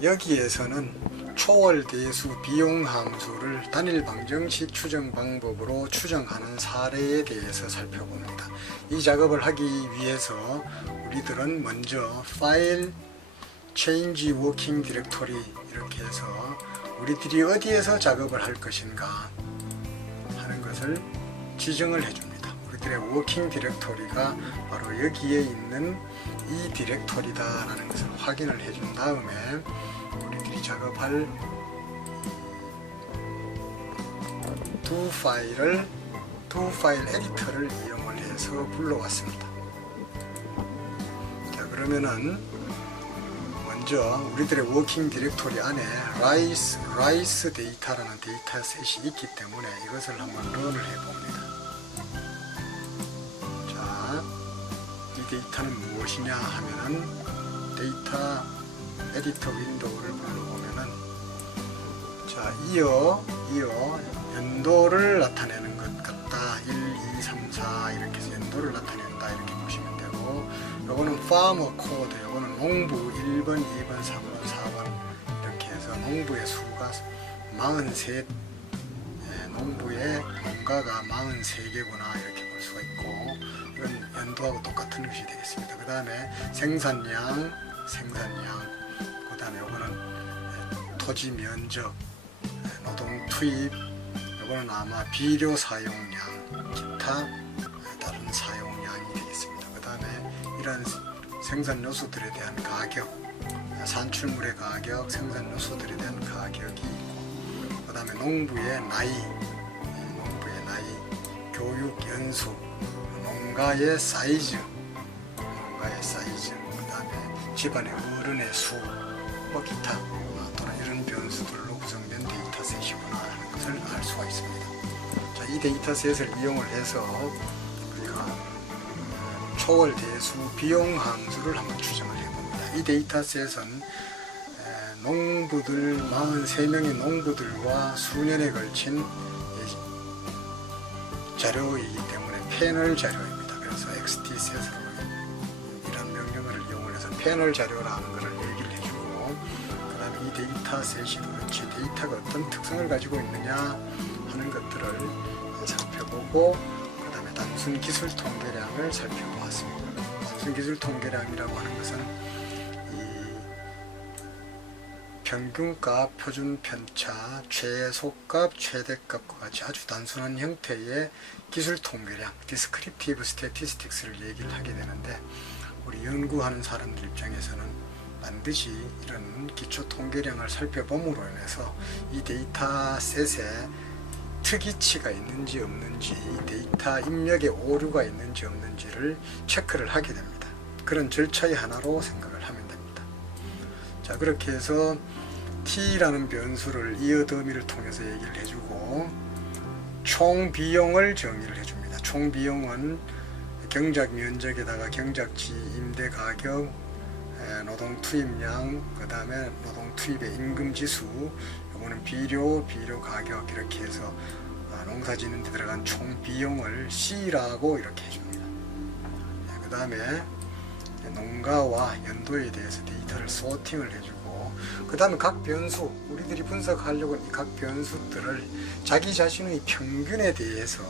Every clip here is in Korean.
여기에서는 초월대수 비용함수를 단일 방정식 추정 방법으로 추정하는 사례에 대해서 살펴봅니다. 이 작업을 하기 위해서 우리들은 먼저 파일 change working directory 이렇게 해서 우리들이 어디에서 작업을 할 것인가 하는 것을 지정을 해줍니다. 우리들의 워킹 디렉토리가 바로 여기에 있는 이 디렉토리다 라는 것을 확인을 해준 다음에 우리들이 작업할 두 파일 에디터를 이용을 해서 불러왔습니다. 자, 그러면은 먼저 우리들의 워킹 디렉토리 안에 라이스 데이터라는 데이터셋이 있기 때문에 이것을 한번 런을 해봅니다. 자, 이 데이터는 무엇이냐 하면은 데이터 에디터 윈도우를 불러보면은 자, 이어 연도를 나타내는 것 같다. 1, 2, 3, 4 이렇게 해서 연도를 나타낸다 이렇게 보시면 되고, 요거는 파머 코드, 요거는 농부 1번, 2번, 3번, 4번 이렇게 해서 농부의 수가 43, 농부의 농가가 43개구나 이렇게 볼 수가 있고, 이건 연도하고 똑같은 것이 되겠습니다. 그 다음에 생산량, 그 다음에 요거는 토지 면적, 노동 투입, 요거는 아마 비료 사용량, 기타 다른 사용량이 되겠습니다. 그 다음에 이런 생산 요소들에 대한 가격, 산출물의 가격, 생산 요소들에 대한 가격이 있고, 그 다음에 농부의 나이, 교육 연수, 농가의 사이즈, 그 다음에 집안의 어른의 수, 기타 또는 이런 변수들로 구성된 데이터셋이구나 하는 것을 알 수가 있습니다. 자, 이 데이터셋을 이용을 해서 우리가 초월 대수 비용 함수를 한번 추정을 해봅니다. 이 데이터셋은 농부들 43명의 농부들과 수년에 걸친 자료이기 때문에 패널 자료입니다. 그래서 xt셋으로 이런 명령어를 이용을 해서 패널 자료라는 것을 얘기를 해주고, 그 다음에 이 데이터셋이 도대체 데이터가 어떤 특성을 가지고 있느냐 하는 것들을 살펴보고, 그 다음에 단순 기술 통계량을 살펴보았습니다. 단순 기술 통계량이라고 하는 것은 평균값, 표준편차, 최소값, 최대값과 같이 아주 단순한 형태의 기술 통계량, 디스크립티브 스태티스틱스를 얘기를 하게 되는데, 우리 연구하는 사람들 입장에서는 반드시 이런 기초 통계량을 살펴봄으로 인해서 이 데이터셋에 특이치가 있는지 없는지, 데이터 입력에 오류가 있는지 없는지를 체크를 하게 됩니다. 그런 절차의 하나로 생각을 하면 됩니다. 자, 그렇게 해서 t라는 변수를 이어 더미를 통해서 얘기를 해주고, 총 비용을 정의를 해줍니다. 총 비용은 경작 면적에다가 경작지, 임대 가격, 노동 투입량, 그 다음에 노동 투입의 임금 지수, 요거는 비료 가격 이렇게 해서 농사 짓는 데 들어간 총 비용을 C라고 이렇게 해줍니다. 그 다음에 농가와 연도에 대해서 데이터를 소팅을 해주고, 그 다음에 각 변수, 우리들이 분석하려고 하는 이 각 변수들을 자기 자신의 평균에 대해서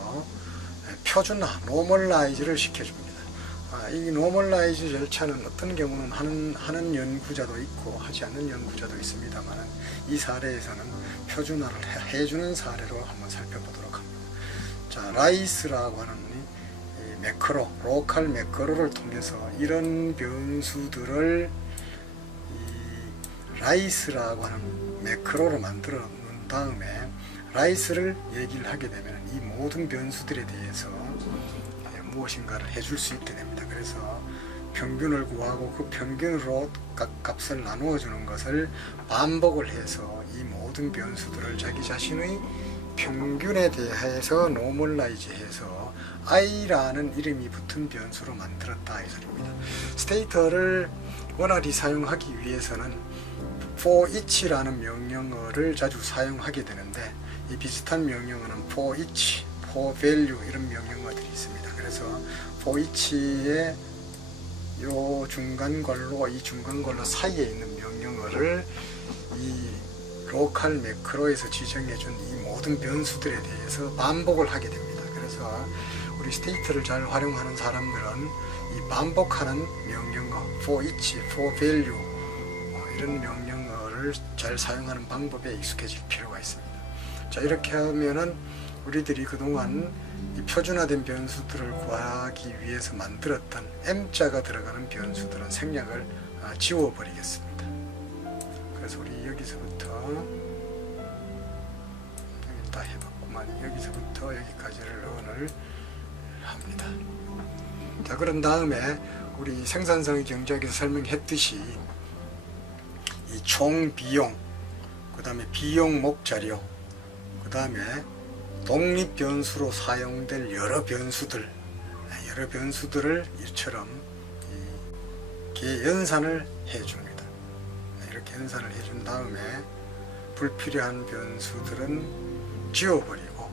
표준화, 노멀라이즈를 시켜줍니다. 이 노멀라이즈 절차는 어떤 경우는 하는 연구자도 있고 하지 않는 연구자도 있습니다만, 이 사례에서는 표준화를 해주는 사례로 한번 살펴보도록 합니다. 자, 라이스라고 하는 이 매크로, 로컬 매크로를 통해서 이런 변수들을 라이스라고 하는 매크로로 만들어 놓은 다음에 라이스를 얘기를 하게 되면 이 모든 변수들에 대해서 무엇인가를 해줄 수 있게 됩니다. 그래서 평균을 구하고 그 평균으로 각 값을 나누어 주는 것을 반복을 해서 이 모든 변수들을 자기 자신의 평균에 대해서 노멀라이즈 해서 i라는 이름이 붙은 변수로 만들었다 이 소리입니다. 스테이터를 원활히 사용하기 위해서는 for each라는 명령어를 자주 사용하게 되는데, 이 비슷한 명령어는 for each, for value 이런 명령어들이 있습니다. 그래서 for each의 요 중간괄호, 이 중간괄호 사이에 있는 명령어를 이 로컬 매크로에서 지정해준 이 모든 변수들에 대해서 반복을 하게 됩니다. 그래서 우리 스테이트를 잘 활용하는 사람들은 이 반복하는 명령어, for each, for value 이런 명령어를 잘 사용하는 방법에 익숙해질 필요가 있습니다. 자, 이렇게 하면은 우리들이 그동안 이 표준화된 변수들을 구하기 위해서 만들었던 M자가 들어가는 변수들은 생략을 지워버리겠습니다. 그래서 우리 여기서부터 여기 다 해봤구만. 여기서부터 여기까지를 런을 합니다. 자, 그런 다음에 우리 생산성의 경제학에서 설명했듯이 이 총 비용, 그 다음에 비용 목자료, 그 다음에 독립 변수로 사용될 여러 변수들을 이처럼 이렇게 연산을 해줍니다. 이렇게 연산을 해준 다음에 불필요한 변수들은 지워버리고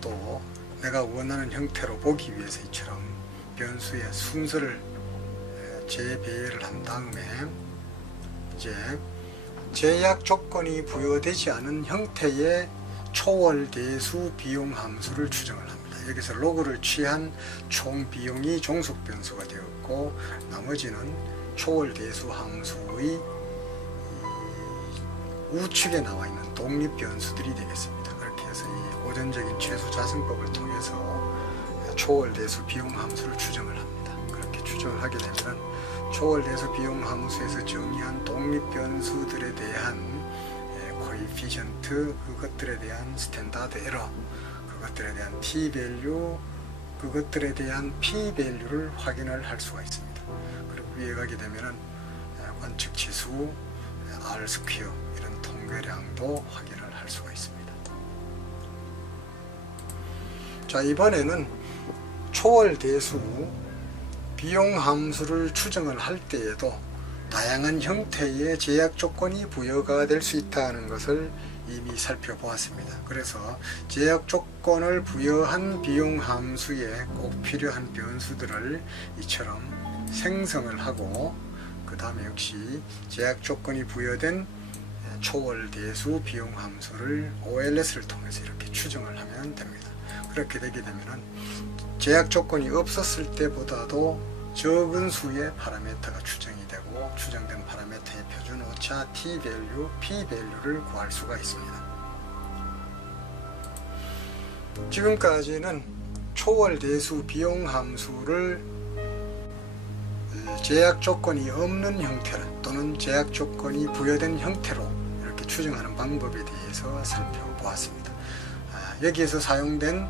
또 내가 원하는 형태로 보기 위해서 이처럼 변수의 순서를 재배열을 한 다음에 이제 제약 조건이 부여되지 않은 형태의 초월대수 비용 함수를 추정을 합니다. 여기서 로그를 취한 총 비용이 종속 변수가 되었고 나머지는 초월대수 함수의 우측에 나와 있는 독립 변수들이 되겠습니다. 그렇게 해서 이 고전적인 최소자승법을 통해서 초월대수 비용 함수를 추정을 합니다. 그렇게 추정을 하게 되면 초월대수 비용 함수에서 정의한 독립 변수들에 대한 코에피션트, 그것들에 대한 스탠다드 에러, 그것들에 대한 t 밸류, 그것들에 대한 p 밸류를 확인을 할 수가 있습니다. 그리고 위에 가게 되면은 관측 지수, r 스퀘어 이런 통계량도 확인을 할 수가 있습니다. 자, 이번에는 초월대수 비용 함수를 추정을 할 때에도 다양한 형태의 제약 조건이 부여가 될 수 있다는 것을 이미 살펴보았습니다. 그래서 제약 조건을 부여한 비용 함수에 꼭 필요한 변수들을 이처럼 생성을 하고 그 다음에 역시 제약 조건이 부여된 초월대수 비용 함수를 OLS를 통해서 이렇게 추정을 하면 됩니다. 그렇게 되게 되면은 제약 조건이 없었을 때보다도 적은 수의 파라미터가 추정이 되고 추정된 파라미터의 표준 오차 t 밸류, p 밸류를 구할 수가 있습니다. 지금까지는 초월대수 비용 함수를 제약 조건이 없는 형태로 또는 제약 조건이 부여된 형태로 이렇게 추정하는 방법에 대해서 살펴보았습니다. 여기에서 사용된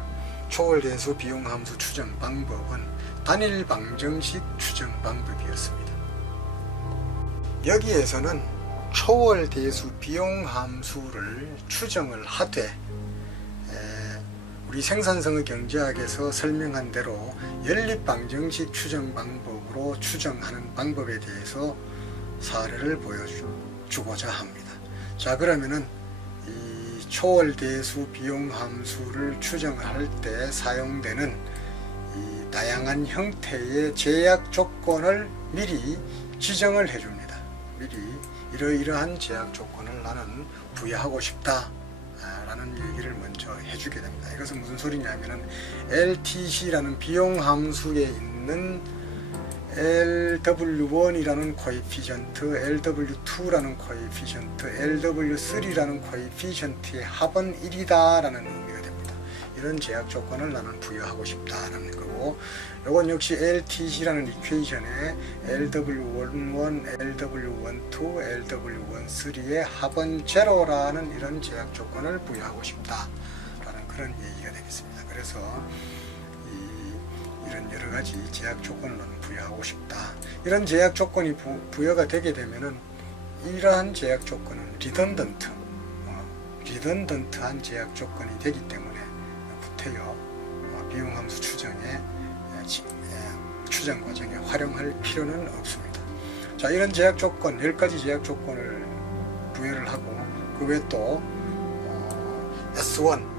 초월대수 비용 함수 추정 방법은 단일 방정식 추정 방법이었습니다. 여기에서는 초월대수 비용 함수를 추정을 하되 우리 생산성의 경제학에서 설명한 대로 연립방정식 추정 방법으로 추정하는 방법에 대해서 사례를 보여주고자 합니다. 자, 그러면은 이 초월대수 비용 함수를 추정할 때 사용되는 이 다양한 형태의 제약 조건을 미리 지정을 해줍니다. 미리 이러이러한 제약 조건을 나는 부여하고 싶다 라는 얘기를 먼저 해주게 됩니다. 이것은 무슨 소리냐면은 LTC라는 비용 함수에 있는 LW1이라는 코에피션트, LW2라는 코에피션트, LW3라는 코에피션트의 합은 1이다 라는 의미가 됩니다. 이런 제약 조건을 나는 부여하고 싶다라는 거고, 이건 역시 LTC라는 이퀘이션에 LW11, LW12, LW13의 합은 제로라는 이런 제약 조건을 부여하고 싶다라는 그런 얘기가 되겠습니다. 그래서 이런 여러 가지 제약 조건을 나는 부여하고 싶다. 이런 제약 조건이 부여가 되게 되면은 이러한 제약 조건은 리던던트한 제약 조건이 되기 때문에 구태여 비용함수 추정에 추정 과정에 활용할 필요는 없습니다. 자, 이런 제약 조건 10가지 제약 조건을 부여를 하고 그 외에 또 S1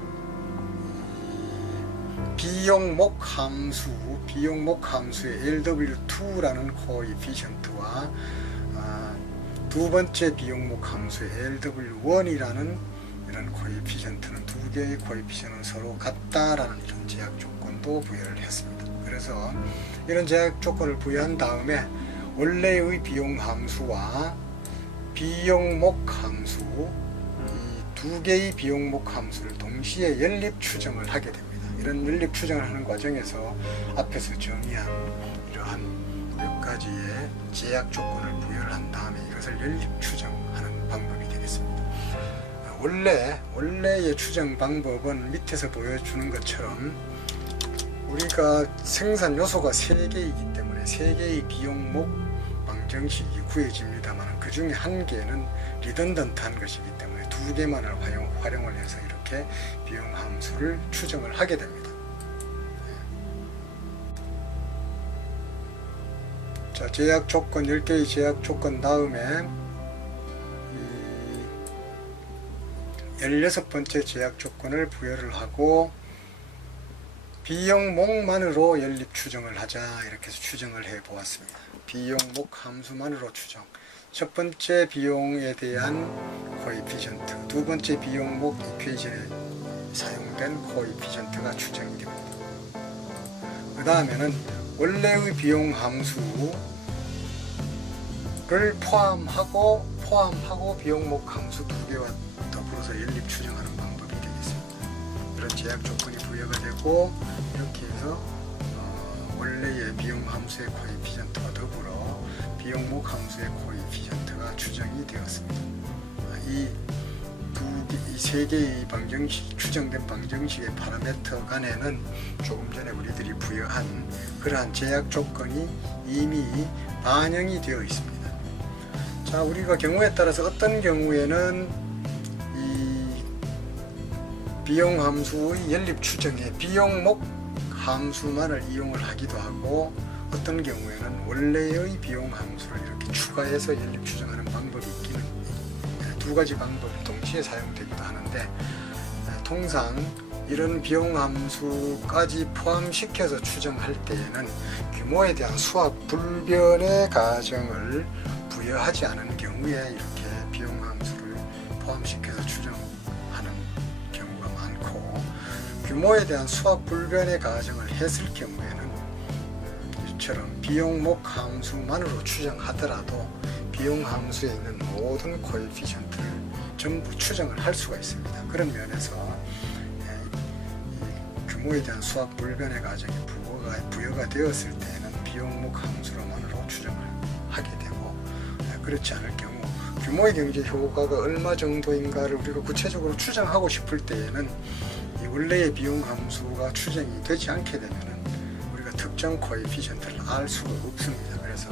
비용목 함수의 LW2라는 코에피션트와 두 두 번째 비용목 함수의 LW1이라는 이런 코에피션트는 두 개의 코에피션은 서로 같다라는 이런 제약 조건도 부여를 했습니다. 그래서 이런 제약 조건을 부여한 다음에 원래의 비용 함수와 비용목 함수, 이 두 개의 비용목 함수를 동시에 연립 추정을 하게 됩니다. 이런 연립 추정을 하는 과정에서 앞에서 정의한 이러한 몇 가지의 제약 조건을 부여를 한 다음에 이것을 연립 추정하는 방법이 되겠습니다. 원래의 추정 방법은 밑에서 보여주는 것처럼 우리가 생산 요소가 3개이기 때문에 3개의 비용목 방정식이 구해집니다만 그 중에 한 개는 리던던트한 것이기 때문에 2개만을 활용을 해서 이렇게 비용 함수를 추정을 하게 됩니다. 자, 제약 조건 10개의 제약 조건 다음에 16번째 제약 조건을 부여를 하고 비용목만으로 연립 추정을 하자 이렇게 해서 추정을 해 보았습니다. 비용목 함수만으로 추정. 첫 번째 비용에 대한 코에피션트, 두 번째 비용목 이퀘이션에 사용된 코에피션트가 추정이 됩니다. 그 다음에는 원래의 비용 함수를 포함하고 비용목 함수 2개와 더불어서 연립 추정하는 방법이 되겠습니다. 이런 제약 조건이 부여가 되고 이렇게 해서 원래의 비용 함수의 코에피션트와 더불어 비용목 함수의 코에피션트가 추정이 되었습니다. 이 세 개의 방정식, 추정된 방정식의 파라미터 간에는 조금 전에 우리들이 부여한 그러한 제약 조건이 이미 반영이 되어 있습니다. 자, 우리가 경우에 따라서 어떤 경우에는 이 비용 함수의 연립 추정에 비용목 함수만을 이용을 하기도 하고 어떤 경우에는 원래의 비용 함수를 이렇게 추가해서 연립 추정하는 방법이 있기는 두 가지 방법이 동시에 사용되기도 하는데 통상 이런 비용 함수까지 포함시켜서 추정할 때에는 규모에 대한 수학 불변의 가정을 부여하지 않은 경우에 이렇게 비용 함수를 포함시켜서 추정하는 경우가 많고 규모에 대한 수학 불변의 가정을 했을 경우에는 이처럼 비용목 함수만으로 추정하더라도 비용 함수에 있는 모든 코에피션트를 전부 추정을 할 수가 있습니다. 그런 면에서 규모에 대한 수학 불변의 가정이 부여가 되었을 때에는 비용목 함수로만으로 추정을 하게 되고 그렇지 않을 경우 규모의 경제 효과가 얼마 정도인가를 우리가 구체적으로 추정하고 싶을 때에는 이 원래의 비용 함수가 추정이 되지 않게 되면은 우리가 특정 코에피션트를 알 수가 없습니다. 그래서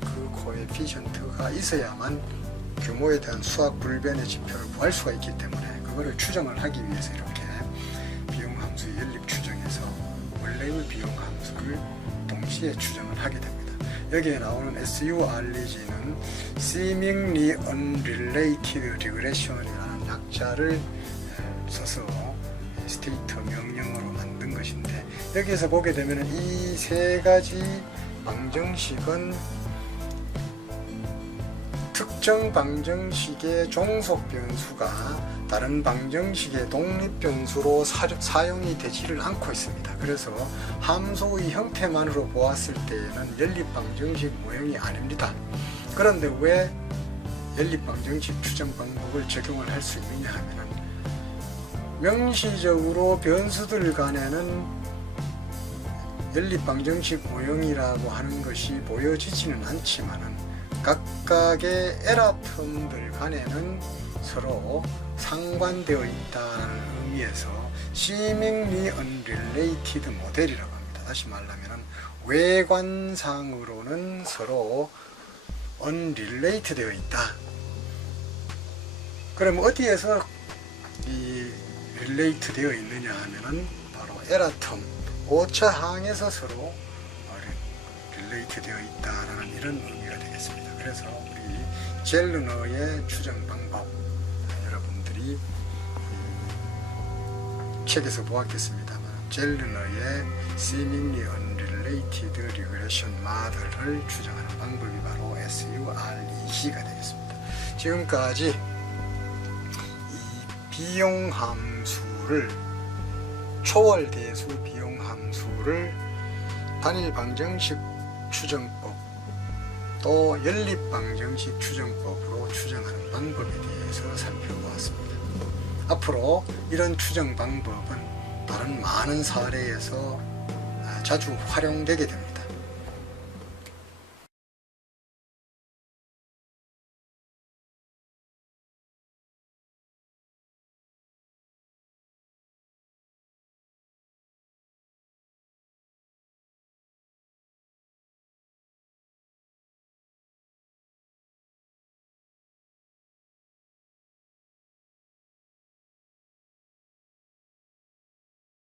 그 코에피션트가 있어야만 규모에 대한 수학 불변의 지표를 구할 수가 있기 때문에 그거를 추정을 하기 위해서 이렇게 비용 함수 연립 추정해서 원래의 비용 함수를 동시에 추정을 하게 됩니다. 여기에 나오는 SUREG는 Seemingly Unrelated Regression이라는 약자를 써서 스테이트 명령어로 만든 것인데 여기에서 보게 되면 이 세 가지 방정식은 특정 방정식의 종속 변수가 다른 방정식의 독립 변수로 사용이 되지를 않고 있습니다. 그래서 함수의 형태만으로 보았을 때에는 연립 방정식 모형이 아닙니다. 그런데 왜 연립 방정식 추정 방법을 적용을 할 수 있느냐 하면은 명시적으로 변수들 간에는 연립 방정식 모형이라고 하는 것이 보여지지는 않지만은 각각의 에러 텀들 간에는 서로 상관되어 있다는 의미에서 Seemingly Unrelated 모델이라고 합니다. 다시 말하면 외관상으로는 서로 unrelated 되어 있다. 그럼 어디에서 이 relate 되어 있느냐 하면은 바로 에러 텀, 오차항에서 서로 relate 되어 있다라는 이런 의미가 되겠습니다. 그래서 우리 젤르너의 추정 방법 여러분들이 책에서 보았겠습니다만 젤르너의 Seemingly Unrelated Regression Model을 추정하는 방법이 바로 SUREG가 되겠습니다. 지금까지 이 비용함수를 초월대수 비용함수를 단일방정식 추정법 또 연립방정식 추정법으로 추정하는 방법에 대해서 살펴보았습니다. 앞으로 이런 추정 방법은 다른 많은 사례에서 자주 활용되게 됩니다.